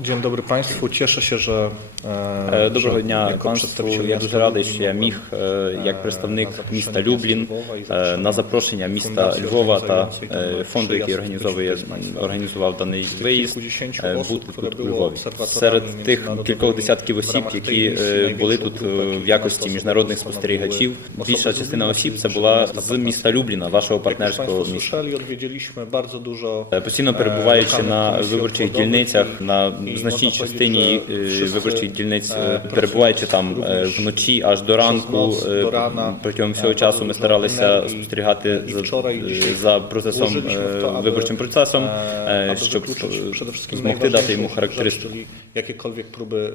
Dzień dobry Państwu. Cieszę się, że Доброго дня jako панству. Я дуже радий, що я міг як представник міста Люблін на запрошення міста Львова та фонду, який організовує організував даний виїзд, бути тут у Львові. Серед тих кількох десятків осіб, які були тут в якості міжнародних спостерігачів, більша частина осіб це була з міста Любліна, вашого партнерського міста. Постійно перебуваючи на виборчих дільницях, на значній частині е, виборчих дільниць, е, е, перебуваючи там вночі аж до ранку, протягом всього часу ми старалися спостерігати за, процесом виборчим процесом, щоб змогти дати йому характеристику. czyli проби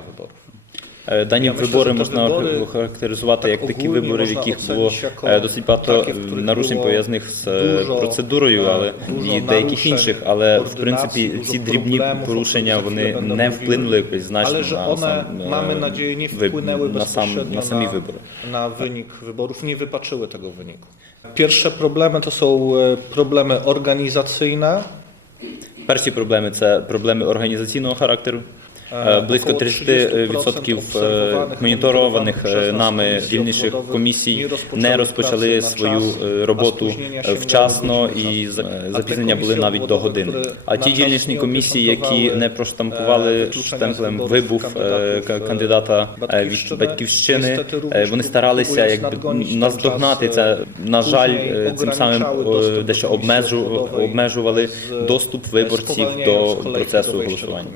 wyborów. Е, Дані Я вибори можна вибори охарактеризувати як такі вибори, в яких було е, досить багато нарушень пов'язаних з е, дуже, процедурою, е, але і деяких інших. Але в принципі ці дрібні порушення вони не вплинули якось значно że на сам е, mamy nadzieję, nie wpłynęły на сам bezpośrednio на самі na, вибори. na wynik wyborów, nie wypaczyły tego wyniku. Pierwsze problemy to są problemy organizacyjne. Перші проблеми це проблеми організаційного характеру. Е, Близько Około 30% моніторованих нами komisji дільничних комісій не розпочали свою е, роботу е, вчасно і за- е, запізнення були навіть до години. А ті дільничні комісії, які не е, проштампували штемплем е, е, кандидата е, від батьківщини, е, вони старалися якби наздогнати це. На жаль, е, цим самим е, дещо обмежу, обмежували доступ виборців до процесу голосування.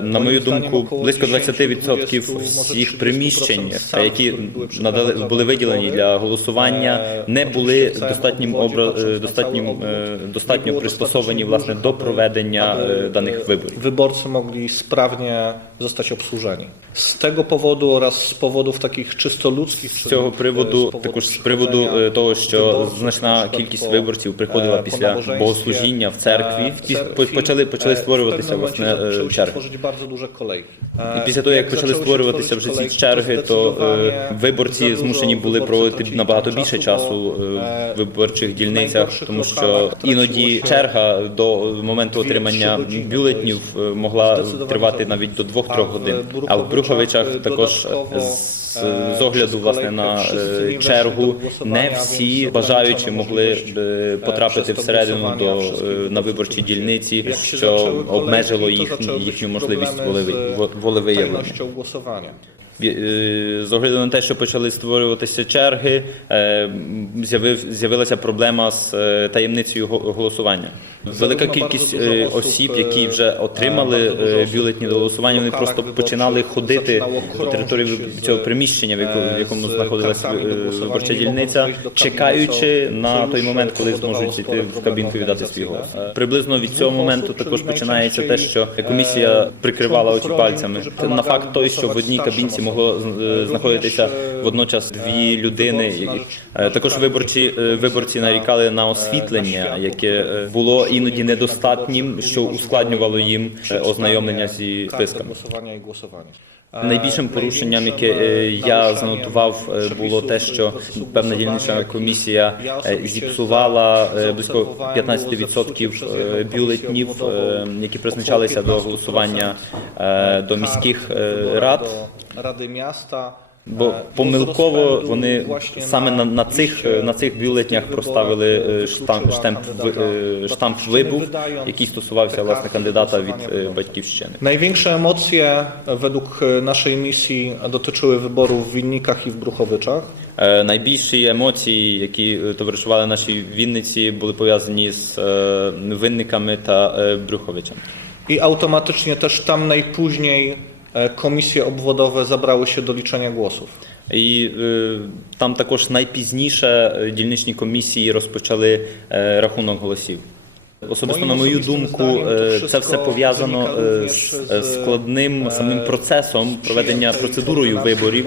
На мою думку, близько 10-20, 20% всіх приміщень, які були надали були виділені для голосування, е, не були достатнім обра... достатнім е, достатньо пристосовані власне до проведення е, даних виборів. Виборці могли sprawnie zostać obsłużeni. Z tego powodu oraz z powodów takich czysto ludzkich, З цього приводу, також з приводу е, того, що значна кількість виборців приходила після богослужіння в церкві, ті- по- почали почали створюватися власне е, черги. І після того, як почали створюватися вже ці черги, то е, виборці змушені були проводити набагато більше часу е, в виборчих дільницях, тому що іноді черга до моменту отримання бюлетнів е, могла тривати навіть до 2-3 годин. А в Брюховичах також е, з з огляду власне на е, чергу не всі бажаючі могли б, е, потрапити всередину до е, на виборчі дільниці, що обмежило їх їхню можливість волеви- волевиявлення. Е, З огляду на те, що почали створюватися черги, е, з'явилася проблема з е, таємницею голосування. Велика кількість осіб, які вже отримали бюлетні до голосування, вони просто починали ходити по території цього приміщення, в якому знаходилася виборча дільниця, чекаючи на той момент, коли зможуть зайти в кабінку і віддати свій голос. Приблизно від цього моменту також починається те, що комісія прикривала очі пальцями. На факт той, що в одній кабінці могло е, знаходитися водночас дві людини. Е, Також виборці е, виборці нарікали на освітлення, яке е, було іноді недостатнім, що ускладнювало їм е, ознайомлення зі і списками. Найбільшим порушенням, яке е, я занотував, е, було те, що певна дільнична комісія е, зіпсувала близько 15% е, бюлетнів, які призначалися до голосування до міських рад. Ради міста. Бо Е, помилково вони саме на, на цих е, на цих бюлетнях проставили е, штамп штамп штамп wydając який стосувався власне кандидата від батьківщини. Największe emocje według naszej misji dotyczyły wyborów w Winnikach i w Bruchowyczach. Е, Найбільші емоції, які товаришували нашій Вінниці, були пов'язані з винниками та Брюховичем. I automatycznie też tam najpóźniej e, komisje obwodowe zabrały się do liczenia głosów. І там також найпізніше дільничні комісії розпочали рахунок голосів. Особисто, на мою думку, це все пов'язано з складним самим процесом проведення процедурою виборів,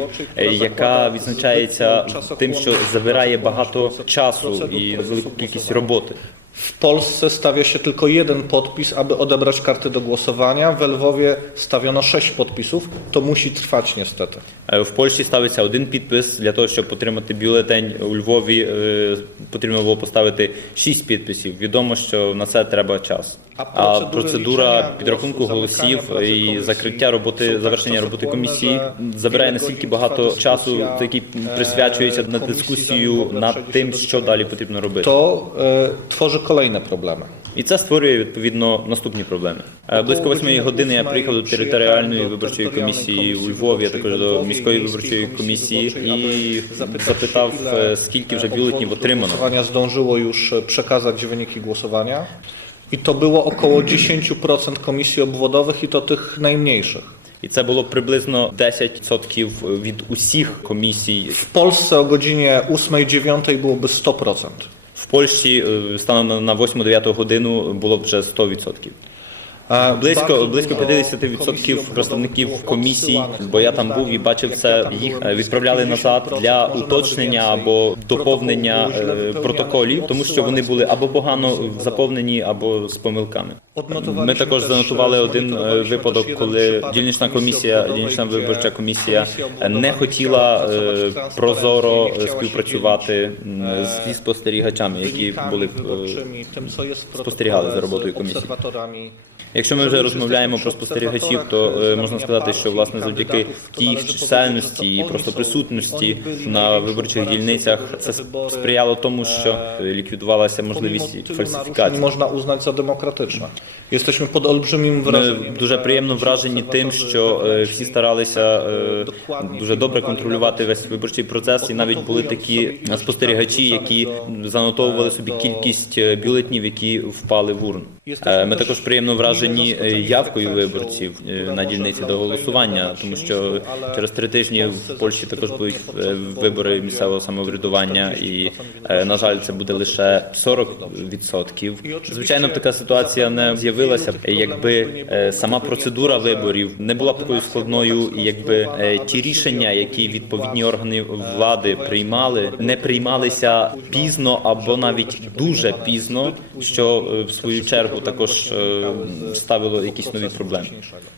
яка відзначається тим, що забирає багато часу і велику кількість роботи. W Polsce stawia się tylko jeden podpis, aby odebrać karty do głosowania. W Lwowie stawiono sześć podpisów. To musi trwać niestety. В Польщі ставиться один підпис для того, щоб отримати бюлетень. У Львові е, потрібно було поставити шість підписів. Відомо, що на це треба час. А А процедури процедура лічення підрахунку голосу, голосів замикання і закриття роботи, завершення роботи комісії за забирає настільки багато часу, дискусія, який присвячується на над przejdzie тим, do що далі потрібно робити. To e, tworzy kolejne problemy. І це створює відповідно наступні проблеми. Е, Близько восьмої години я приїхав до територіальної виборчої комісії у Львові, а також до міської виборчої комісії і запитав, е, скільки вже бюлетнів отримано. Głosowania zdążyło już e, przekazać wyniki głosowania. I to było około 10% komisji obwodowych i to tych najmniejszych. І це було приблизно 10% від усіх комісій. W Polsce o godzinie 8-9 byłoby 100%. В Польщі е, станом на- на 8-9 годину було вже 100%. E, Близько близько dużo 50% komisji представників комісій, бо я там був і бачив це, їх е, відправляли назад 50%, для уточнення або доповнення е, протоколів, тому що вони були або погано заповнені, або з помилками. Ми також занотували e, один е, випадок, коли дільнична комісія, дільнична виборча комісія не хотіла е, прозоро співпрацювати зі спостерігачами, які були е, спостерігали за роботою комісії. Якщо ми вже розмовляємо про спостерігачів, то е, можна сказати, що власне завдяки тій чисельності і просто присутності на виборчих дільницях це сприяло тому, що ліквідувалася можливість фальсифікації. można uznać za demokratyczne. Jesteśmy pod olbrzymim Ми дуже приємно вражені тим, що е, всі старалися е, дуже добре контролювати весь виборчий процес, і навіть були такі спостерігачі, які занотовували собі кількість бюлетнів, які впали в урну. Е, Ми також приємно вражені е, явкою виборців е, на дільниці до голосування, тому що через три тижні в Польщі також будуть вибори місцевого самоврядування, і на жаль, це буде лише 40%. Звичайно, б така ситуація не з'явилася, якби сама процедура виборів не була б такою складною, і якби ті рішення, які відповідні органи влади приймали, не приймалися пізно або навіть дуже пізно, що в свою чергу також е, ставило якісь нові проблеми.